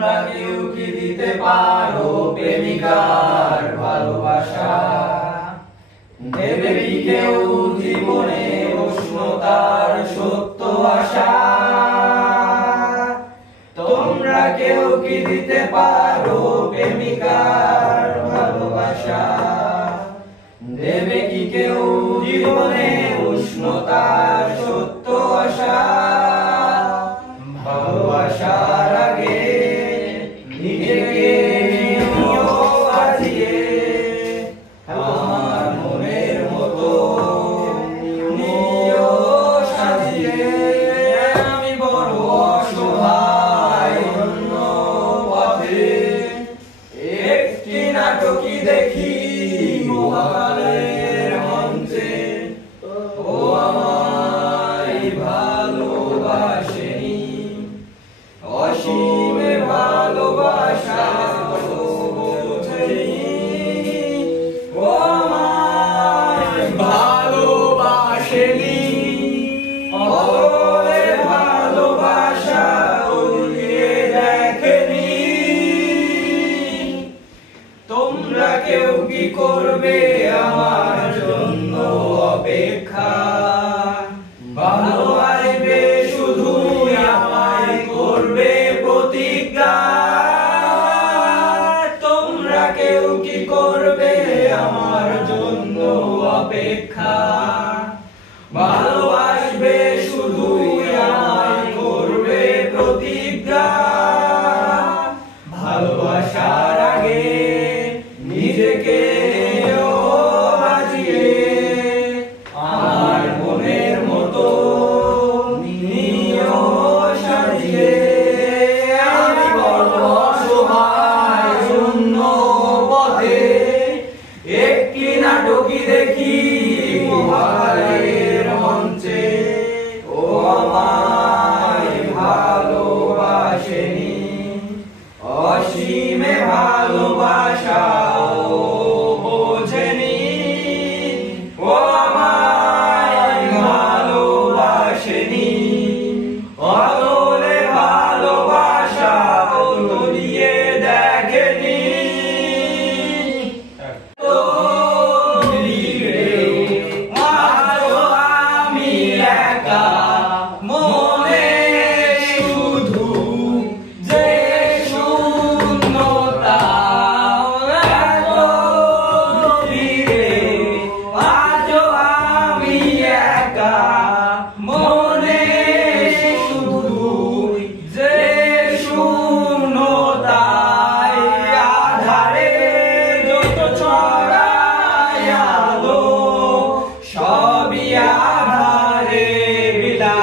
তোমরা কেউ কি দিতে পারো প্রেমিকার ভালোবাসা? দেবে কি কেউ জীবনে উষ্ণতার সত্য আশা? তোমরা কেউ কি দিতে পারো প্রেমিকার ভালোবাসা? দেবে কি কেউ জীবনে উষ্ণতার সত্য আশা? ভালোবাসার আগে নিজেকে নিও বাজিয়ে, আমার মনের মতো নিও সাজিয়ে। আমি বড় অসহায় অন্য পথে, একটি নাটকই দেখি মহাকালের মঞ্চে। ও আমায় ভালোবাসেনি, অসীমে ভালোবাসা বোঝেনি। ও আমায় ভালোবাসেনি, অতলে ভালোবাসা উড়িয়ে দেখেনি। তোমরা কেউ কি করবে আমার জন্য অপেক্ষা? ভালোবাসবে শুধু আমায়, করবে প্রতিজ্ঞা। তোমরা কেউ কি করবে আমার জন্য অপেক্ষা? ভালোবাসবে শুধু আমায়, করবে প্রতিজ্ঞা। ভালোবাসার আগে নিজেকে বাজিয়ে, আমার মনের মতো নিও সাজিয়ে। আমি বড় অসহায় শূন্য পথে, একটি নাটকই দেখি মহাকালের মঞ্চে। ও আমায় ভালোবাসেনি, অসীমে ভালোবাসা বোঝেনি। ও আমায় ভালোবাসেনি, অতলে ভালোবাসা তলিয়ে দেখেনি। আজও আমি একা, মনে শুধু যে শূন্যতা। আজও আমি একা, মনে শুধু যে শূন্যতায়। আধারে যত ছড়ায় আলো, সবই আধারে বিলা।